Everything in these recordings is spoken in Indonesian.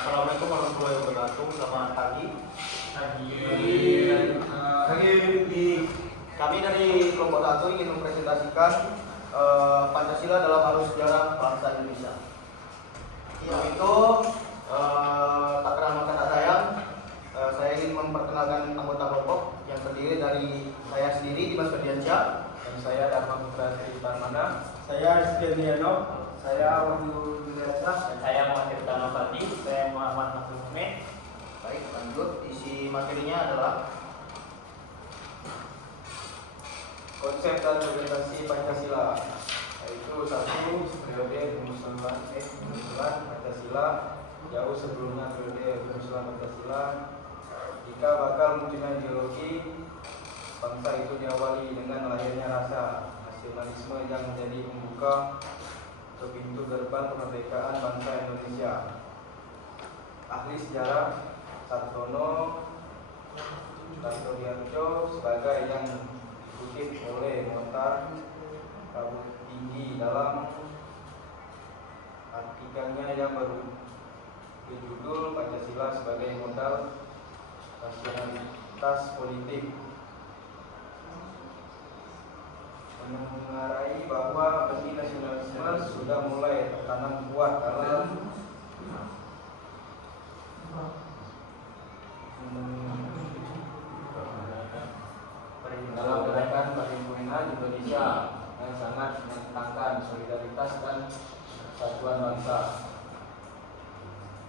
Assalamualaikum warahmatullahi wabarakatuh. Selamat pagi. Kami dari kelompok 1 ingin mempresentasikan Pancasila dalam arus sejarah bangsa Indonesia. Untuk itu, tak kenal maka tak sayang, saya ingin memperkenalkan anggota kelompok yang terdiri dari saya sendiri, Dimas Ferdiansyah, Dan saya Dharma Putra Tri Parmana. Saya Rizky, saya Wahyu Juliasa, Dan saya Muhammad Tanofati. Saya Muhammad Abdul Hamid. Baik, lanjut. Isi materinya adalah Konsep dan implementasi Pancasila, yaitu 1. Periode pemusuhan Pancasila jauh sebelumnya periode pemusuhan Pancasila. Jika bakal munculnya ideologi bangsa itu diawali dengan lahirnya rasa nasionalisme yang menjadi pembuka atau pintu gerbang kemerdekaan bangsa Indonesia. Ahli sejarah Sartono Kartowiarjo sebagai yang dikutip oleh Montar Kabut Tinggi dalam artikelnya yang berjudul Pancasila sebagai modal rasionalitas politik, mengarai bahwa benih nasionalisme sudah mulai tertanam kuat dalam gerakan perhimpunan Indonesia yang sangat menentangkan solidaritas dan persatuan bangsa.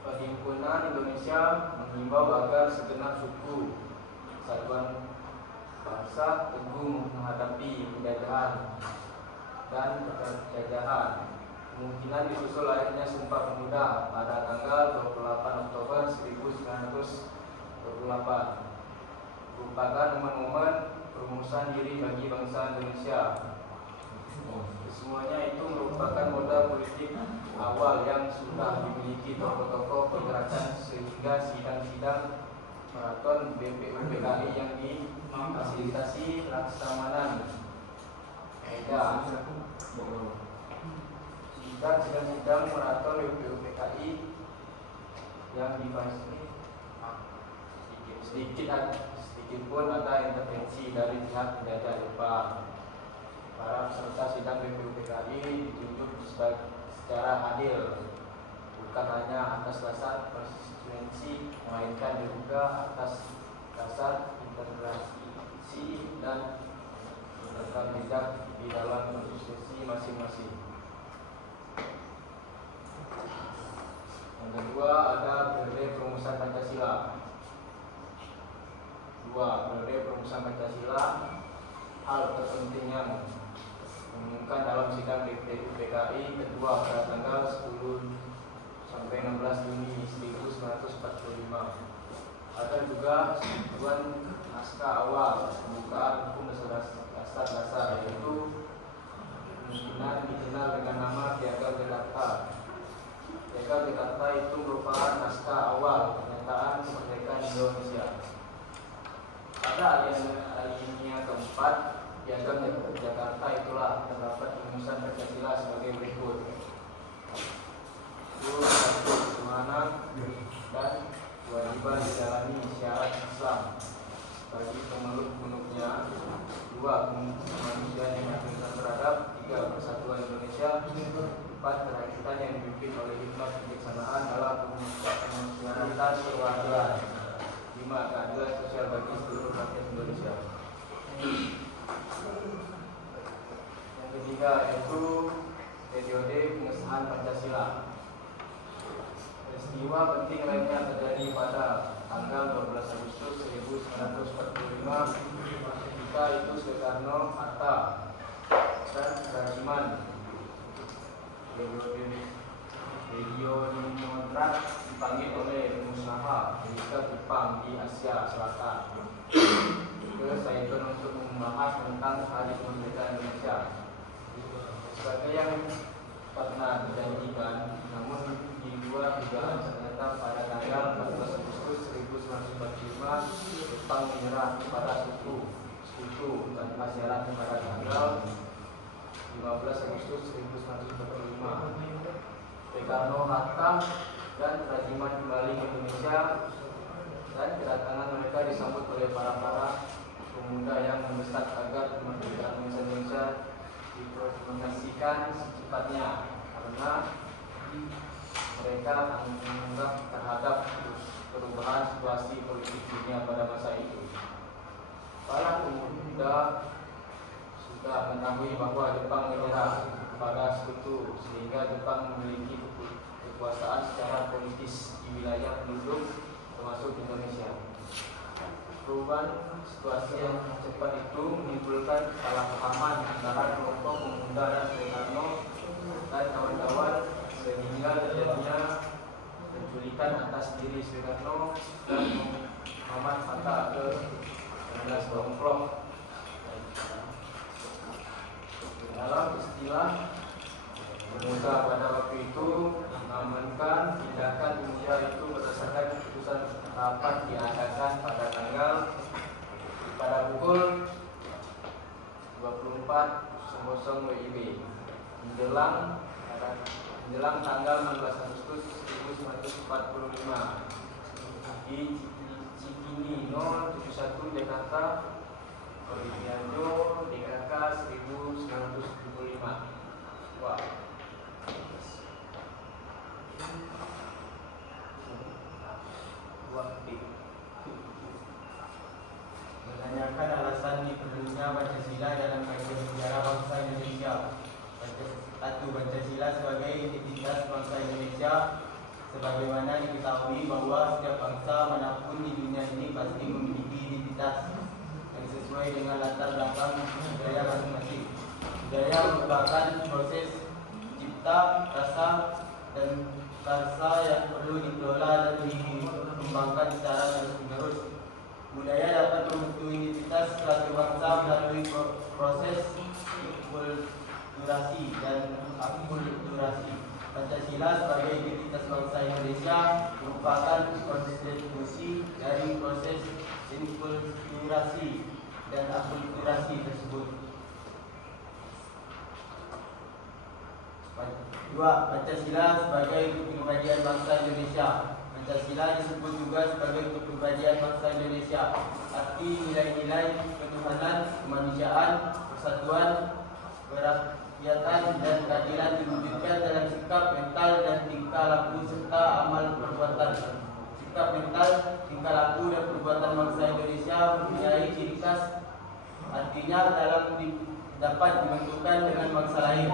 Perhimpunan Indonesia mengimbau agar segenap suku persatuan bangsa teguh menghadapi penjajahan dan penjajahan. Kemungkinan disusul lahirnya Sumpah Pemuda pada tanggal 28 Oktober 1928 merupakan momen-momen perumusan diri bagi bangsa Indonesia. Kesemuanya itu merupakan modal politik awal yang sudah dimiliki tokoh-tokoh pergerakan sehingga sidang-sidang maraton BPUPKI yang difasilitasi Laksamana Eda. Sidang-sidang maraton BPUPKI yang difasilitasi sedikit pun ada intervensi dari pihak penjajah Jepang. Para peserta sidang BPUPKI ditunjuk secara adil, bukan hanya atas dasar konstitusi, melainkan juga atas dasar integrasi dan rekam jejak di dalam konstitusi masing-masing. Yang kedua ada periode perumusan Pancasila. 2. Periode perumusan Pancasila. Hal terpenting yang diumumkan dalam sidang BPUPKI kedua pada tanggal 10 sampai 16 Juni 1945. Ada juga tujuan naskah awal pembukaan hukum dasar, yaitu kemungkinan dikenal dengan nama Piagam Jakarta. Piagam Jakarta itu merupakan naskah awal pernyataan kemerdekaan Indonesia. Pada alinea keempat Piagam Jakarta itulah terdapat rumusan Pancasila sebagai berikut: ketuhanan dan kewajiban menjalani syarat Islam bagi pemeluk-pemeluknya. 2. Kemanusiaan yang berdasarkan terhadap. 3. Persatuan Indonesia. 4. Kerakyatan yang dipimpin oleh hikmat kebijaksanaan dalam fungsionalitas perwakilan. 5. Keadilan sosial bagi seluruh rakyat Indonesia. Yang ketiga yaitu periode pengesahan Pancasila. Peristiwa penting lainnya terjadi pada tanggal 12 Agustus 1945 ketika itu Soekarno, Hatta, dan Rasiman Regioningrat dipanggil oleh pengusaha Amerika Jepang di Asia Selatan ke Saigon untuk membahas tentang hari kemerdekaan Indonesia. Sebagai yang pernah dijanjikan, namun di luar dugaan ternyata pada tanggal 14 Agustus 1945 Jepang menyerah kepada sekutu tanpa syarat pada tanggal 15 Agustus 1945. Soekarno, Hatta, dan kerajinan kembali ke Indonesia, dan kedatangan mereka disambut oleh para pemuda yang mendesak agar kemerdekaan Indonesia diproklamasikan secepatnya, karena mereka menganggap terhadap perubahan situasi politik dunia pada masa itu. Para pemuda sudah mengetahui bahwa Jepang menyerah kepada sekutu, sehingga Jepang memiliki kekuasaan secara politis di wilayah penduduk termasuk Indonesia. Perubahan situasi yang cepat itu menimbulkan kesalahpahaman antara kelompok pemuda dan Soekarno dan kawan-kawan, sehingga terjadinya penculikan atas diri Soekarno dan Muhammad Hatta ke 19 kelompok. Dalam istilah pemuda pada waktu itu mengamankan tindakan pemuda itu berdasarkan keputusan rapat diadakan pada pukul 24.00 WIB menjelang tanggal 16 Agustus 1945 di Cikini 071 Jakarta, Olimpiado DKK 1975. Wah. Menanyakan alasan diperlunya Pancasila dalam kajian sejarah bangsa Indonesia. Satu, Pancasila sebagai identitas bangsa Indonesia. Sebagaimana diketahui bahwa setiap bangsa manapun di dunia ini pasti memiliki identitas yang sesuai dengan latar belakang budaya masing-masing. Budaya merupakan proses cipta, rasa, dan karsa yang perlu dikelola dan dikembangkan secara terus-menerus. Budaya dapat membentuk identitas suatu bangsa melalui proses akulturasi dan akulturasi. Pancasila sebagai identitas bangsa Indonesia merupakan konstitusi dari proses inkulturasi dan akulturasi tersebut. 2. Pancasila sebagai kepribadian bangsa Indonesia. Pancasila disebut juga sebagai kepribadian bangsa Indonesia. Arti nilai-nilai ketuhanan, kemanusiaan, persatuan, kerakyatan, dan keadilan diwujudkan dalam sikap, mental, dan tingkah laku serta amal perbuatan. Sikap, mental, tingkah laku, dan perbuatan bangsa Indonesia mempunyai ciri khas. Artinya dapat dibentukkan dengan bangsa lain.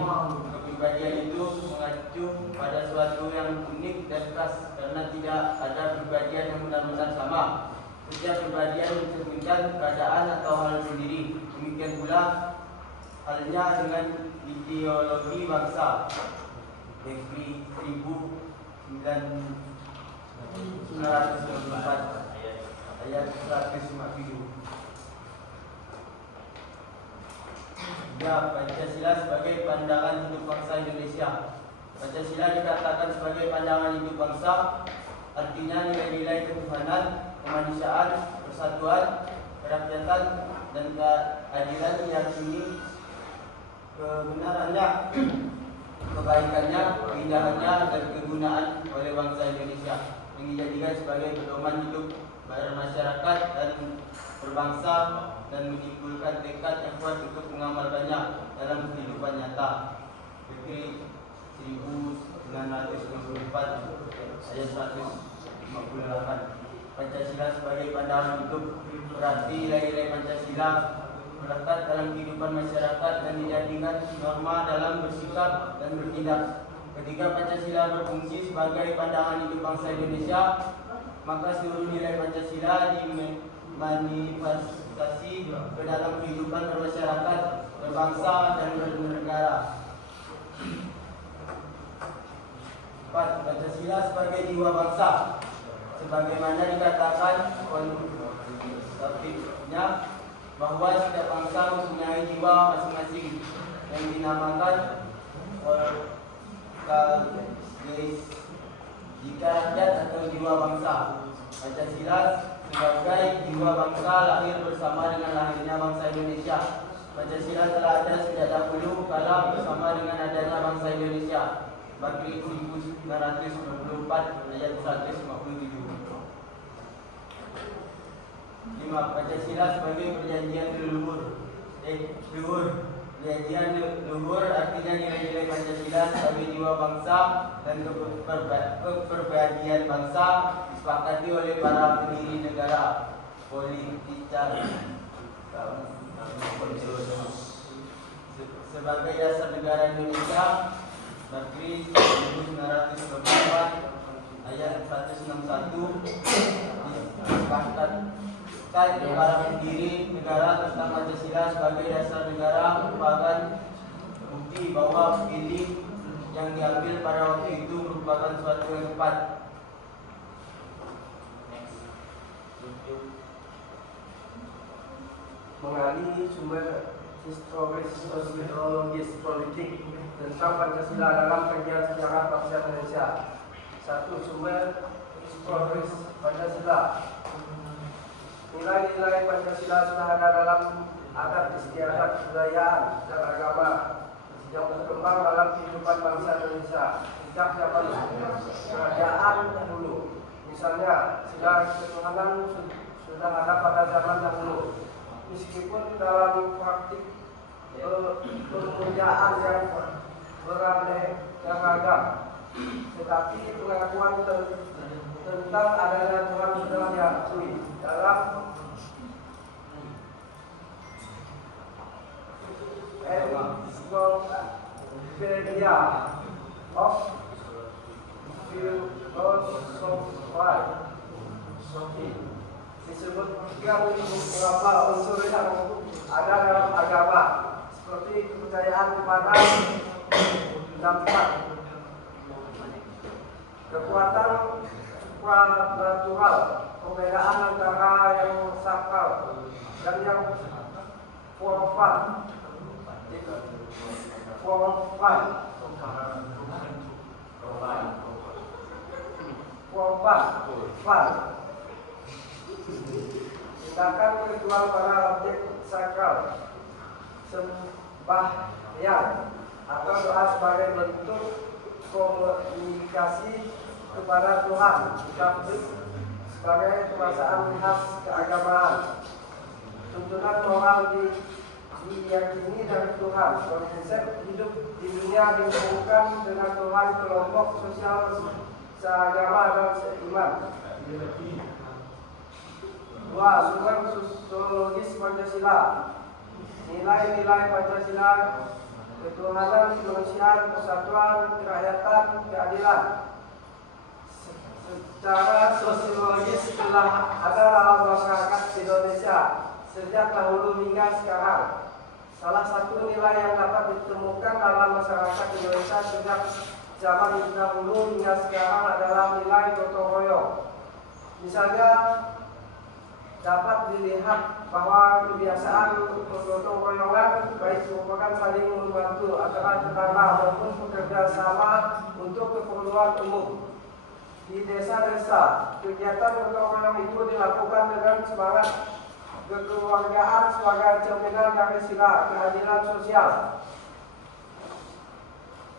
Kepribadian itu mengacu pada suatu yang unik dan khas, karena tidak ada kepribadian yang benar-benar sama. Setiap kepribadian mencerminkan keadaan atau hal sendiri. Demikian pula halnya dengan ideologi bangsa. Dekri 1994 ayat 157. Ya, Pancasila sebagai pandangan hidup bangsa Indonesia. Pancasila dikatakan sebagai pandangan hidup bangsa, artinya nilai-nilai ketuhanan, kemanusiaan, persatuan, kerakyatan, dan keadilan diyakini kebenarannya, kebaikannya, keindahannya, dan kegunaan oleh bangsa Indonesia, yang dijadikan sebagai pedoman hidup bermasyarakat dan berbangsa, dan menimbulkan tekad yang kuat untuk mengamalkannya dalam kehidupan nyata. Dekri 1994 ayat 158. Pancasila sebagai pandangan hidup berarti nilai-nilai Pancasila melekat dalam kehidupan masyarakat dan dijadikan norma dalam bersikap dan bertindak. Ketika Pancasila berfungsi sebagai pandangan hidup bangsa Indonesia, maka seluruh nilai Pancasila dimanifestasi ke dalam kehidupan bermasyarakat, berbangsa, dan bernegara. 4. Pancasila sebagai jiwa bangsa. Sebagaimana dikatakan konstitusinya bahwa setiap bangsa mempunyai jiwa masing-masing yang dinamakan jika rakyat atau jiwa bangsa. Pancasila sebagai jiwa bangsa lahir bersama dengan lahirnya bangsa Indonesia. Pancasila telah ada sejak dahulu kala bersama dengan adanya bangsa Indonesia. Bakri 1994 ayat 157. 5. Pancasila sebagai perjanjian leluhur. Perjanjian leluhur artinya nilai-nilai Pancasila sebagai jiwa bangsa dan kepribadian bangsa disepakati oleh para pendiri negara politik sebagai dasar negara Indonesia. Bakri 1994 ayat 161 disepakati para pendiri negara tentang Pancasila sebagai dasar negara merupakan bukti bahwa pilih yang diambil pada waktu itu merupakan suatu yang tepat. Mengalih sumber historis sosiologis politik tentang Pancasila dalam kajian sejarah bangsa Indonesia. 1. Sumber historis Pancasila. Nilai-nilai Pancasila sudah ada dalam adat istiadat kebudayaan dan agama yang berkembang dalam kehidupan bangsa Indonesia sejak zaman kerajaan dahulu. Misalnya, segala ketuhanan sudah ada pada zaman dahulu. Meskipun dalam praktik pemujaan yang beraneka ragam, tetapi pengakuan tentang adanya Tuhan sudah diakui dalam Encyclopedia of Philosophy disebutkan beberapa unsur yang ada dalam agama seperti kepercayaan kepada dampak, kekuatan supranatural, perbedaan antara yang sakral dan yang formal. Tindakan ritual pada objek sakral, sembahyang atau doa sebagai bentuk komunikasi kepada Tuhan, sebagai perasaan khas keagamaan. Tuntunan moral diyakini dari Tuhan. Konsep hidup di dunia dihubungkan dengan Tuhan, kelompok sosial seagama dan seiman. 2. Sumber sosiologis Pancasila. Nilai-nilai Pancasila: ketuhanan, kemanusiaan, persatuan, kerakyatan, keadilan. Secara sosiologis telah ada dalam masyarakat Indonesia sejak dahulu hingga sekarang. Salah satu nilai yang dapat ditemukan dalam masyarakat Indonesia sejak zaman dahulu hingga sekarang adalah nilai gotong royong. Misalnya, dapat dilihat bahwa kebiasaan gotong royongan baik merupakan saling membantu antara tetangga maupun bekerja sama untuk keperluan umum. Di desa-desa, kegiatan gotong royong itu dilakukan dengan semangat kekeluargaan sebagai cerminan dari sila keadilan sosial.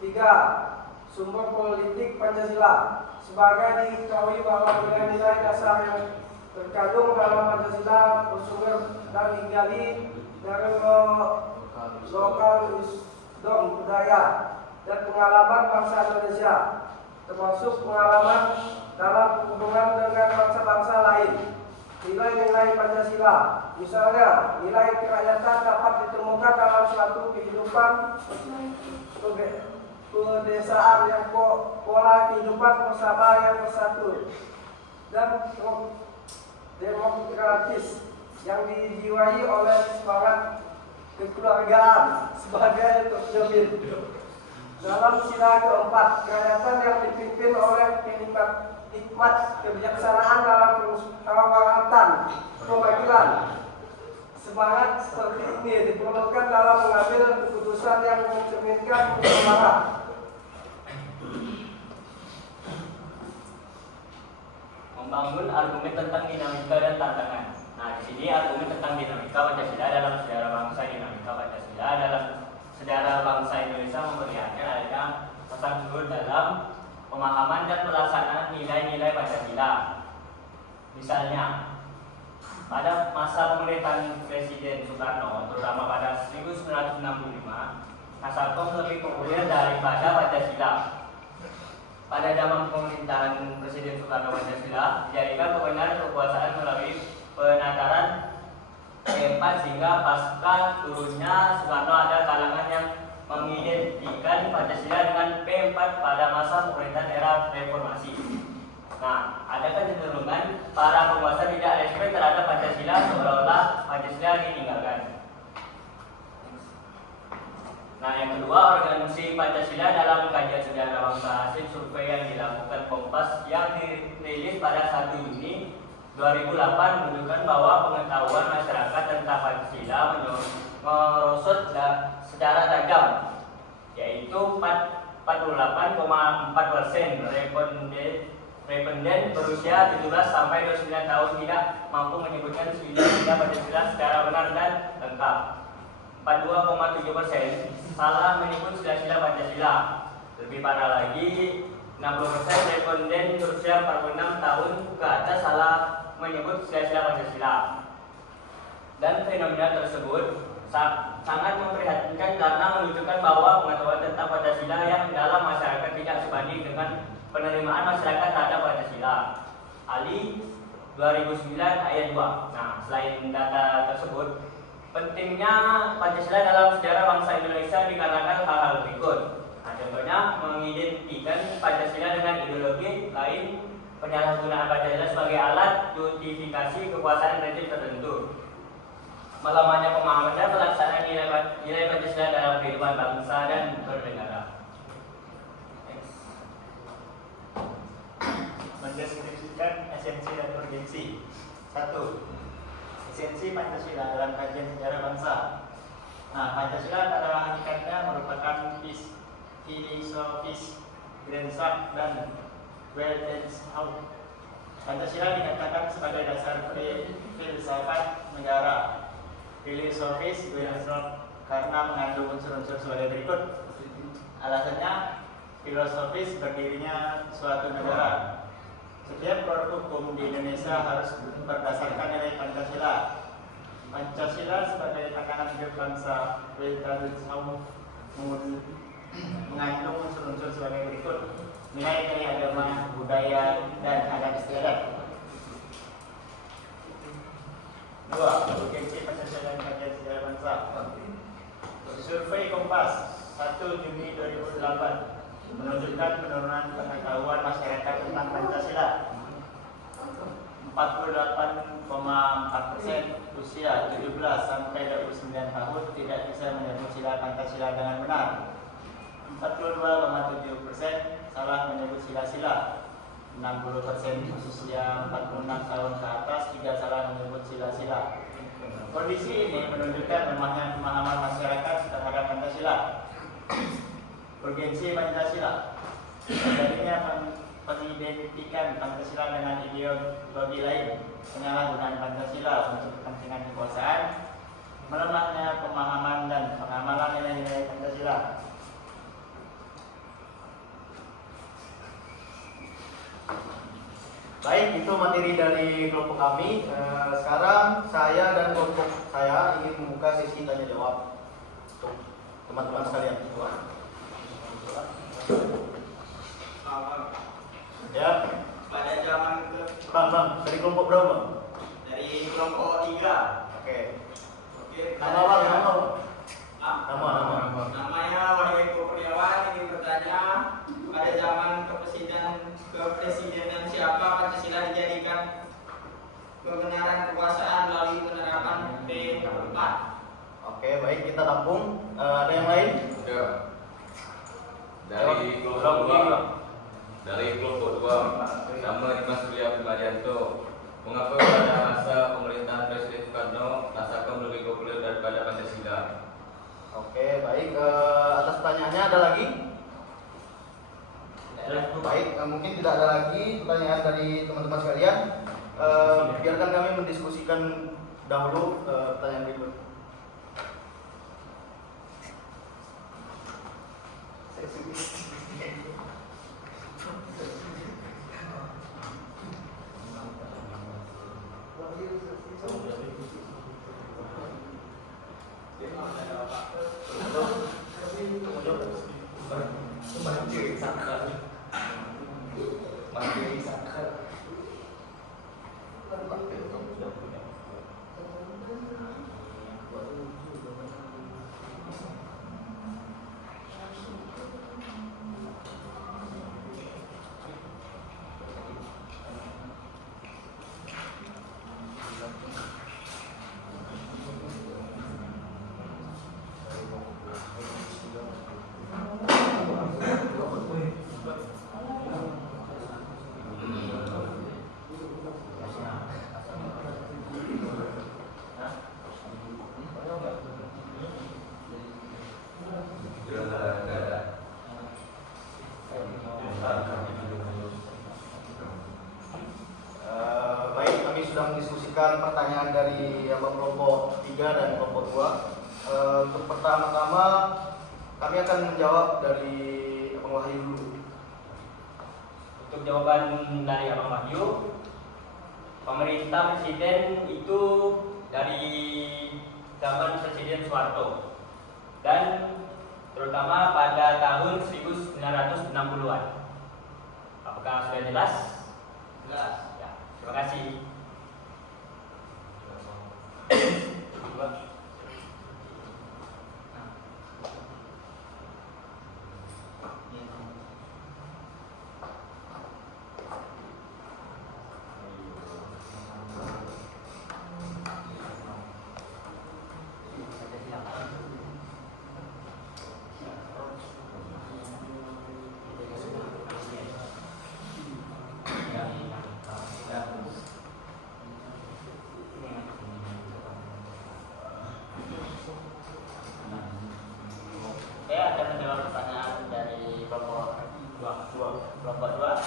3. Sumber politik Pancasila. Sebagai diketahui bahwa nilai-nilai dasar yang terkandung dalam Pancasila bersumber dan digali dari lokal wisdom budaya dan pengalaman bangsa Indonesia, termasuk pengalaman dalam hubungan dengan bangsa-bangsa lain. Nilai-nilai Pancasila, misalnya nilai kerakyatan, dapat ditemukan dalam suatu kehidupan pedesaan yang pola kehidupan bersama yang bersatu dan demokratis yang dijiwai oleh semangat kekeluargaan sebagai tercermin. Dalam sila keempat, kerakyatan yang dipimpin oleh hikmat kebijaksanaan dalam permusyawaratan pemikiran. Semangat seperti ini diperlukan dalam mengambil keputusan yang mencerminkan musyawarah. Membangun argumen tentang dinamika dan tantangan. Nah, di sini argumen tentang dinamika Pancasila dalam sejarah bangsa. Dinamika Pancasila dalam sejarah bangsa Indonesia memperlihatkan adanya tersebut dalam pemahaman dan pelaksanaan nilai-nilai Pancasila. Misalnya, pada masa pemerintahan Presiden Soekarno, terutama pada 1965, Kasatpol lebih populer daripada Pancasila. Pada zaman pemerintahan Presiden Soekarno, Pancasila dijadikan kebenaran kekuasaan melalui penataran P4 sehingga pasca turunnya Soekarno ada kalangan yang mengidentikan Pancasila dengan P4 pada masa pemerintahan era reformasi. Nah, ada kecenderungan para penguasa tidak respect terhadap Pancasila seolah-olah Pancasila ditinggalkan. Nah, yang kedua, organisasi Pancasila dalam kajian sejarah bangsa hasil survei yang dilakukan Kompas yang dirilis pada 1 Juni 2008 menunjukkan bahwa pengetahuan masyarakat tentang Pancasila merosot secara tajam, yaitu 48,4%. Responden berusia 17 sampai 29 tahun tidak mampu menyebutkan nilai Pancasila secara benar dan lengkap. 42,7% salah menyebut sila-sila Pancasila. Lebih parah lagi, 60% responden berusia 46 tahun ke atas salah menyebut sila-sila Pancasila. Dan fenomena tersebut sangat memprihatinkan karena menunjukkan bahwa pengetahuan tentang Pancasila yang dalam masyarakat tidak sebanding dengan penerimaan masyarakat terhadap Pancasila. Ali 2009 ayat 2. Nah, selain data tersebut, pentingnya Pancasila dalam sejarah bangsa Indonesia dikarenakan hal-hal berikut. Nah, contohnya mengidentikan Pancasila dengan ideologi lain, penyalahgunaan Pancasila sebagai alat justifikasi kekuasaan rezim tertentu, melemahnya pemahaman dan pelaksanaan nilai Pancasila dalam kehidupan bangsa dan bernegara. Mendeskripsikan esensi dan urgensi. 1. Esensi Pancasila dalam kajian sejarah bangsa. Nah, Pancasila pada hakikatnya merupakan filosofis Grensach dan Weltanschauung. Pancasila dikatakan sebagai dasar filsafat negara. Filosofis Grensach karena mengandung unsur-unsur sebagai berikut. Alasannya, filosofis berdirinya suatu negara. Setiap produk hukum di Indonesia harus berdasarkan nilai Pancasila. Pancasila sebagai takanan hidup bangsa Weltanschauung mengandung unsur-unsur sebagai berikut: nilai-nilai agama, budaya, dan adat istiadat. 2. Urgensi Pancasila dan kajian sejarah bangsa. Survei Kompas 1 Juni 2008 menunjukkan penurunan pengetahuan masyarakat tentang Pancasila. 48,4% usia 17 sampai 29 tahun tidak bisa menyebut sila Pancasila dengan benar. 42,7% salah menyebut sila-sila. 60% usia 46 tahun ke atas tidak salah menyebut sila-sila. Kondisi ini menunjukkan lemahnya pemahaman masyarakat terhadap Pancasila. Urgensi Pancasila. Terjadinya pengidentikan Pancasila dengan ideologi lain, penyalahgunaan Pancasila untuk kepentingan kekuasaan, melemahnya pemahaman dan pengamalan nilai-nilai Pancasila. Baik, itu materi dari kelompok kami. Sekarang saya dan kelompok saya ingin membuka sesi tanya jawab untuk teman-teman sekalian. Ya. Pada zaman Bang, dari kelompok berapa? dari kelompok 3. Oke. Oke. Nama bang, nama. Nama. Namanya Wahyu Kurniawan, ingin bertanya, pada zaman kepresidenan siapa Pancasila dijadikan kebenaran kekuasaan melalui penerapan P4? Oke, baik, kita tampung. Ada yang lain? Ya. Dari kelompok 2, nama Dimas Surya Primadyanto. Mengapa pada masa pemerintahan Presiden Soekarno naskah lebih populer daripada Pancasila? Oke, baik. Atas pertanyaannya ada lagi? Baik, mungkin tidak ada lagi pertanyaan dari teman-teman sekalian. Biarkan kami mendiskusikan dahulu pertanyaan berikut. Materi sakat. Baik, kami sudah mendiskusikan pertanyaan dari kelompok 3 dan kelompok 2. Untuk pertama-tama kami akan menjawab dari Abang Wahyu dulu. Untuk jawaban dari Abang Wahyu, pemerintah presiden itu dari zaman Presiden Soeharto dan terutama pada tahun 1960-an. Apakah sudah jelas? Jelas. Ya, terima kasih. Saya akan menjawab pertanyaan dari kelompok 2.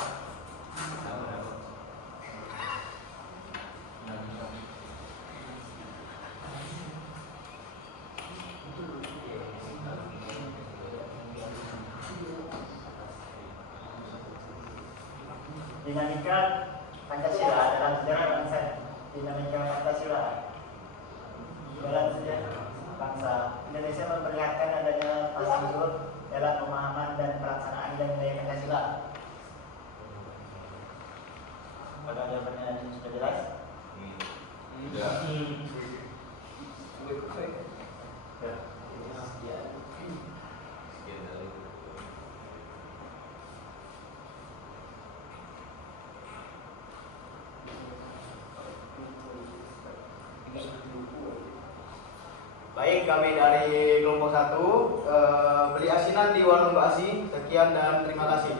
Dinamika Pancasila dalam sejarah bangsa. Dinamika Pancasila dalam sejarah bangsa Indonesia memperlihatkan adanya pasang surut dalam pemahaman dan pelaksanaan nilai Pancasila. Apakah jawabannya sudah jelas? Baik, kami dari kelompok 1 beli asinan di warung Mbak Asi. Sekian dan terima kasih.